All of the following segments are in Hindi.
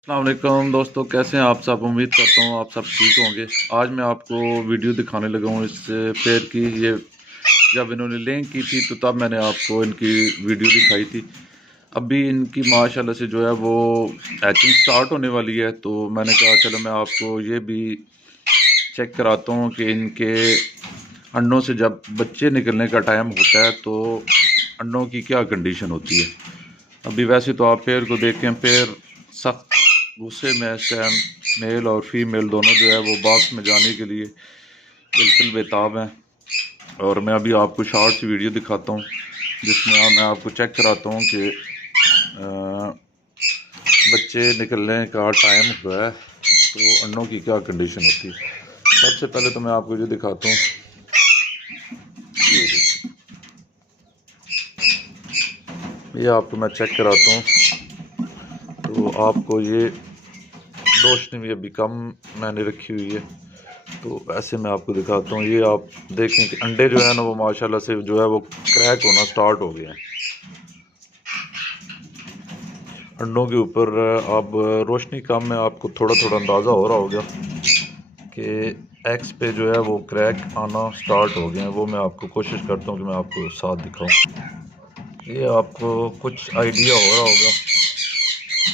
अस्सलाम वालेकुम दोस्तों, कैसे हैं आप सब। उम्मीद करता हूँ आप सब ठीक होंगे। आज मैं आपको वीडियो दिखाने लगा हूँ इस पेड़ की। ये जब इन्होंने लिंक की थी तो तब मैंने आपको इनकी वीडियो दिखाई थी। अभी इनकी माशाल्लाह से जो है वो हैचिंग स्टार्ट होने वाली है, तो मैंने कहा चलो मैं आपको ये भी चेक कराता हूँ कि इनके अंडों से जब बच्चे निकलने का टाइम होता है तो अंडों की क्या कंडीशन होती है। अभी वैसे तो आप पेड़ को देखें, पेड़ सख्त गुस्से में इस टाइम मेल और फीमेल दोनों जो है वो बॉक्स में जाने के लिए बिल्कुल बेताब हैं। और मैं अभी आपको शॉर्ट्स वीडियो दिखाता हूँ जिसमें मैं आपको चेक कराता हूँ कि बच्चे निकलने का टाइम हुआ है तो अंडों की क्या कंडीशन होती है। सबसे पहले तो मैं आपको जो दिखाता हूँ, ये आपको मैं चेक कराता हूँ। तो आपको ये रोशनी भी अभी कम मैंने रखी हुई है, तो ऐसे मैं आपको दिखाता हूँ। ये आप देखें कि अंडे जो है ना वो माशाल्लाह से जो है वो क्रैक होना स्टार्ट हो गए हैं। अंडों के ऊपर अब रोशनी कम में आपको थोड़ा थोड़ा अंदाज़ा हो रहा होगा कि एग्स पे जो है वो क्रैक आना स्टार्ट हो गए हैं। वो मैं आपको कोशिश करता हूँ कि मैं आपको साथ दिखाऊँ। ये आपको कुछ आइडिया हो रहा होगा,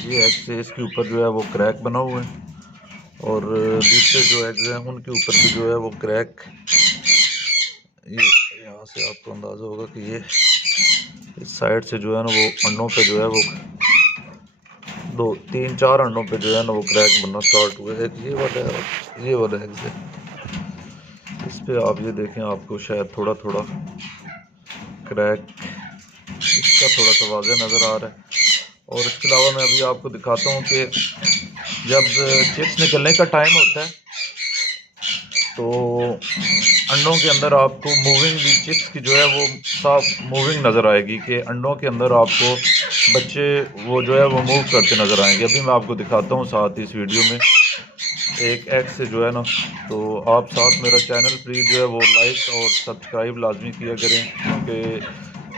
ये एग से इसके ऊपर जो है वो क्रैक बना हुआ है और दूसरे जो एग्स हैं उनके ऊपर भी जो है वो क्रैक, ये यहाँ से आपको अंदाज़ा होगा कि ये इस साइड से जो है ना वो अंडों पे जो है वो दो तीन चार अंडों पे जो है ना वो क्रैक बनना स्टार्ट हुए। एक ये वाला एग्स है, इस पे आप ये देखें, आपको शायद थोड़ा थोड़ा क्रैक इसका थोड़ा सा वाज़ेह नज़र आ रहा है। और इसके अलावा मैं अभी आपको दिखाता हूँ कि जब चिप्स निकलने का टाइम होता है तो अंडों के अंदर आपको मूविंग भी चिप्स की जो है वो साफ मूविंग नज़र आएगी कि अंडों के अंदर आपको बच्चे वो जो है वो मूव करते नज़र आएंगे। अभी मैं आपको दिखाता हूँ साथ ही इस वीडियो में एक एग से जो है ना, तो आप साथ मेरा चैनल प्लीज़ जो है वो लाइक और सब्सक्राइब लाजमी किया करें, क्योंकि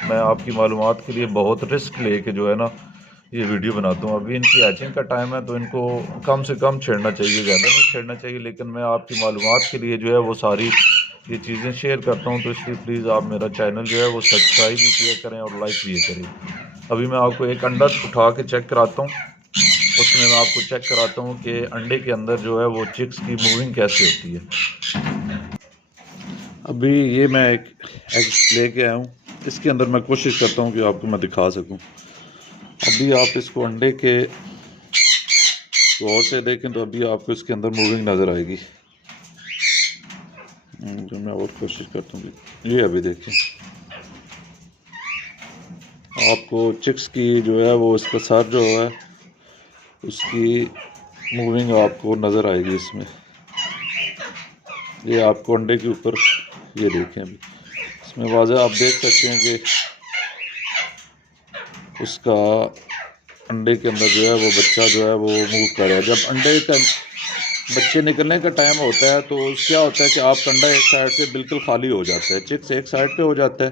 मैं आपकी मालूमात के लिए बहुत रिस्क लेके जो है ना ये वीडियो बनाता हूँ। अभी इनकी हैचिंग का टाइम है तो इनको कम से कम छेड़ना चाहिए, ज़्यादा नहीं छेड़ना चाहिए, लेकिन मैं आपकी मालूमात के लिए जो है वो सारी ये चीज़ें शेयर करता हूँ। तो इसलिए प्लीज़ आप मेरा चैनल जो है वो सब्सक्राइब भी किया करें और लाइक भी करें। अभी मैं आपको एक अंडा उठा के चेक कराता हूँ, उसमें मैं आपको चेक कराता हूँ कि अंडे के अंदर जो है वो चिक्स की मूविंग कैसे होती है। अभी ये मैं एक एग लेके आया हूँ, इसके अंदर मैं कोशिश करता हूँ कि आपको मैं दिखा सकूँ। अभी आप इसको अंडे के गौर से देखें तो अभी आपको इसके अंदर मूविंग नज़र आएगी। जो मैं और कोशिश करता हूँ, ये अभी देखें, आपको चिक्स की जो है वो इसका सर जो है उसकी मूविंग आपको नज़र आएगी इसमें। ये आपको अंडे के ऊपर ये देखें, अभी इसमें वाज़ह आप देख सकते हैं कि उसका अंडे के अंदर जो है वो बच्चा जो है वो मूव कर रहा है। जब अंडे का बच्चे निकलने का टाइम होता है तो क्या होता है कि आपका अंडा एक साइड से बिल्कुल खाली हो जाता है, चिक्स एक साइड पे हो जाता है,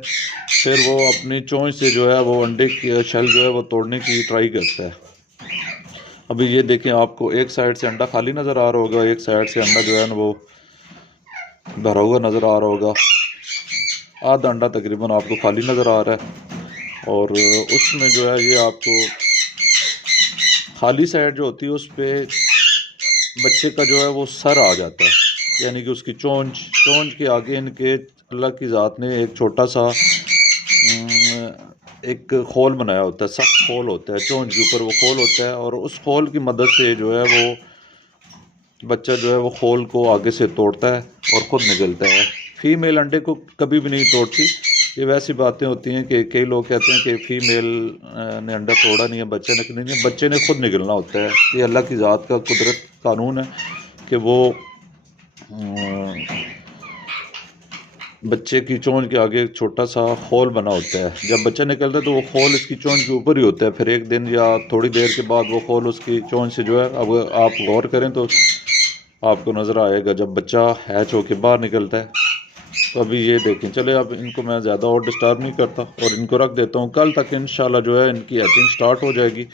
फिर वो अपनी चोंच से जो है वो अंडे की शell जो है वो तोड़ने की ट्राई करता है। अभी ये देखें, आपको एक साइड से अंडा खाली नज़र आ रहा होगा, एक साइड से अंडा जो है ना वो भरा हुआ नज़र आ रहा होगा। आधा अंडा तकरीबन आपको खाली नज़र आ रहा है और उसमें जो है ये आपको खाली साइड जो होती है उस पर बच्चे का जो है वो सर आ जाता है, यानी कि उसकी चोंच के आगे इनके अल्लाह की ज़ात ने एक छोटा सा एक खोल बनाया होता है, सख्त खोल होता है, चोंच के ऊपर वो खोल होता है और उस खोल की मदद से जो है वो बच्चा जो है वो खोल को आगे से तोड़ता है और ख़ुद निकलता है। फीमेल अंडे को कभी भी नहीं तोड़ती। ये वैसी बातें होती हैं कि कई लोग कहते हैं कि फ़ीमेल ने अंडा तोड़ा नहीं है, बच्चे ने नहीं, बच्चे ने खुद निकलना होता है। ये अल्लाह की ज़ात का कुदरत कानून है कि वो बच्चे की चोंच के आगे एक छोटा सा खोल बना होता है। जब बच्चा निकलता है तो वो खोल इसकी चोंच के ऊपर ही होता है, फिर एक दिन या थोड़ी देर के बाद वो खोल उसकी चोंच से जो है, अब आप गौर करें तो आपको नज़र आएगा जब बच्चा हैच होके बाहर निकलता है। तो अभी ये देखें, चले अब इनको मैं ज़्यादा और डिस्टर्ब नहीं करता और इनको रख देता हूँ। कल तक इंशाल्लाह जो है इनकी हैचिंग स्टार्ट हो जाएगी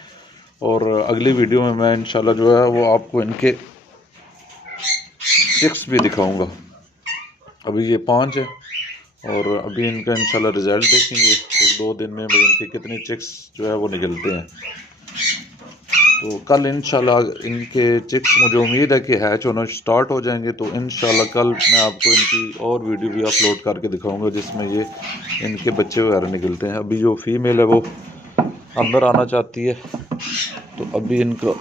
और अगली वीडियो में मैं इंशाल्लाह जो है वो आपको इनके चिक्स भी दिखाऊंगा। अभी ये 5 है और अभी इनका इंशाल्लाह रिज़ल्ट देखेंगे 1-2 दिन में इनके कितने चिक्स जो है वो निकलते हैं। तो कल इंशाल्लाह इनके चिक्स मुझे उम्मीद है कि हैच होना स्टार्ट हो जाएंगे। तो इंशाल्लाह कल मैं आपको इनकी और वीडियो भी अपलोड करके दिखाऊंगा जिसमें ये इनके बच्चे वगैरह निकलते हैं। अभी जो फीमेल है वो अंदर आना चाहती है, तो अभी इनका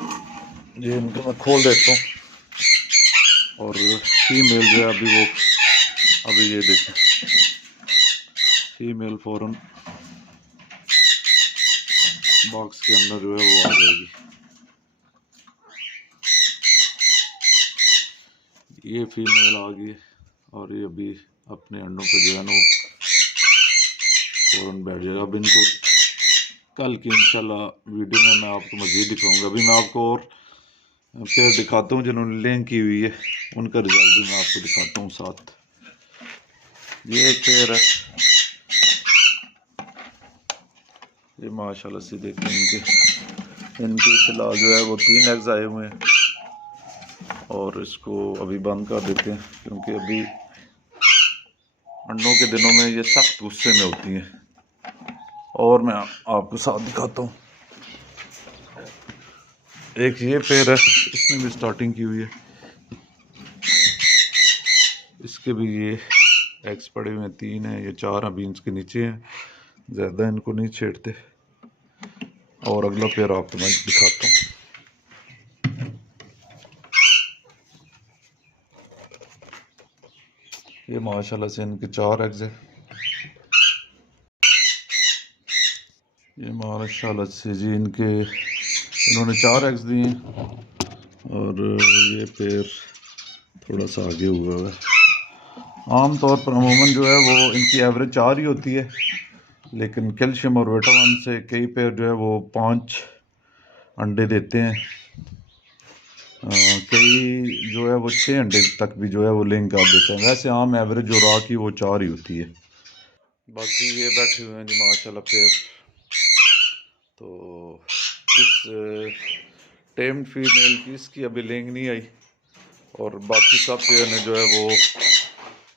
मैं खोल देता हूँ। और फीमेल जो है अभी ये देखें, फीमेल फ़ौरन बॉक्स के अंदर जो है वो आ जाएगी। ये फीमेल आ गई और ये अभी अपने अंडों पे जो है ना फ़ौरन बैठ जाएगा। अब इनको कल की इंशाल्लाह वीडियो में मैं आपको मज़ीद दिखाऊंगा। अभी मैं आपको और पेयर दिखाता हूँ जिन्होंने लिंक की हुई है, उनका रिजल्ट भी मैं आपको दिखाता हूँ साथ। ये एक पेयर है, ये माशाल्लाह से देखते हैं इनके फिलहाल जो है वो 3 एग्स आए हुए हैं और इसको अभी बंद कर देते हैं क्योंकि अभी अंडों के दिनों में ये सख्त गुस्से में होती हैं। और मैं आपको साथ दिखाता हूँ, एक ये पेयर है, इसने भी स्टार्टिंग की हुई है, इसके भी ये एग्स पड़े हुए हैं 3 हैं, ये 4 अभी इसके नीचे हैं, ज़्यादा इनको नहीं छेड़ते। और अगला पेयर आपको मैं दिखाता हूँ, ये माशाल्लाह से इनके 4 एग्स है। ये माशाल्लाह से जी इन्होंने 4 एग्स दिए हैं और ये पेयर थोड़ा सा आगे हुआ है। आम तौर पर अमूमन जो है वो इनकी एवरेज 4 ही होती है, लेकिन कैल्शियम और विटामिन से कई पेयर जो है वो 5 अंडे देते हैं। कई जो है वो 6 अंडे तक भी जो है वो लेंग कर देते हैं। वैसे आम एवरेज जो राह की वो 4 ही होती है। बाकी ये बैठे हुए हैं जी माशाल्लाह पेयर। तो इस टेम्ड फीमेल की इसकी अभी लेंग नहीं आई और बाकी सब पेयर ने जो है वो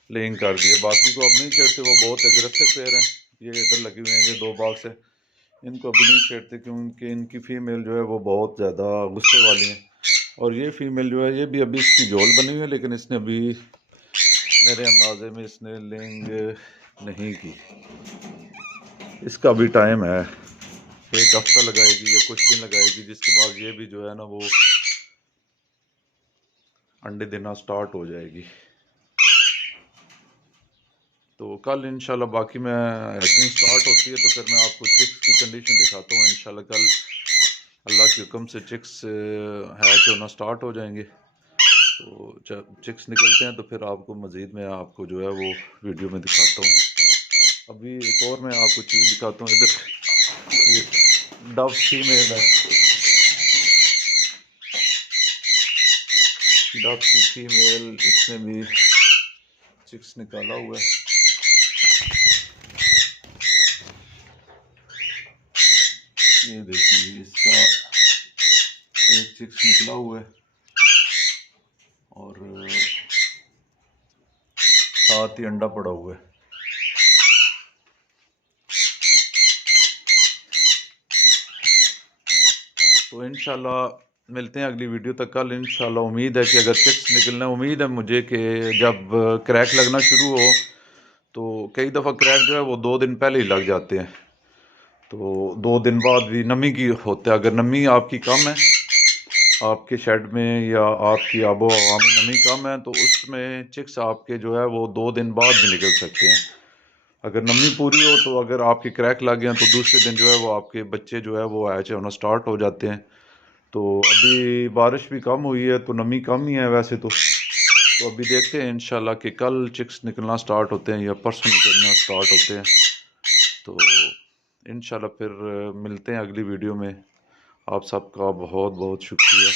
लेंग कर दिया। बाकी को अब नहीं छेड़ते, वो बहुत एग्रेसिव पेयर हैं। ये इधर लगे हुए हैं, ये 2 बॉक्स है, इनको अभी नहीं छेड़ते क्योंकि इनकी फ़ीमेल जो है वो बहुत ज़्यादा गुस्से वाली है। और ये फ़ीमेल जो है ये भी अभी इसकी झोल बनी हुई है, लेकिन इसने अभी मेरे अंदाजे में इसने लेंग नहीं की। इसका भी टाइम है, 1 हफ्ता लगाएगी या कुछ दिन लगाएगी, जिसके बाद ये भी जो है ना वो अंडे देना स्टार्ट हो जाएगी। तो कल इंशाल्लाह बाकी मैं हैचिंग स्टार्ट होती है तो फिर मैं आपको चिक्स की कंडीशन दिखाता हूँ। इंशाल्लाह कल अल्लाह के हुक्म से चिक्स हैच होना स्टार्ट हो जाएंगे। तो जब चिक्स निकलते हैं तो फिर आपको मज़ीद मैं आपको जो है वो वीडियो में दिखाता हूँ। अभी एक और मैं आपको चीज़ दिखाता हूँ, इधर ये डव फीमेल है, डव की फीमेल, इसने भी चिक्स निकाला हुआ है। ये देखिए इसका एक चिक्स निकला हुआ है और साथ ही अंडा पड़ा हुआ है। तो इंशाल्लाह मिलते हैं अगली वीडियो तक। कल इंशाल्लाह उम्मीद है कि अगर चिक्स निकलना, उम्मीद है मुझे कि जब क्रैक लगना शुरू हो तो कई दफ़ा क्रैक जो है वो 2 दिन पहले ही लग जाते हैं। तो 2 दिन बाद भी नमी की होता है। अगर नमी आपकी कम है आपके शेड में या आपकी आबो हवा में नमी कम है तो उसमें चिक्स आपके जो है वो 2 दिन बाद भी निकल सकते हैं। अगर नमी पूरी हो तो अगर आपके क्रैक लग गए तो दूसरे दिन जो है वो आपके बच्चे जो है वो हैच होना स्टार्ट हो जाते हैं। तो अभी बारिश भी कम हुई है तो नमी कम ही है वैसे तो अभी देखते हैं इंशाल्लाह कि कल चिक्स निकलना स्टार्ट होते हैं या परसों निकलना स्टार्ट होते हैं। तो इंशाल्लाह फिर मिलते हैं अगली वीडियो में। आप सबका बहुत बहुत शुक्रिया।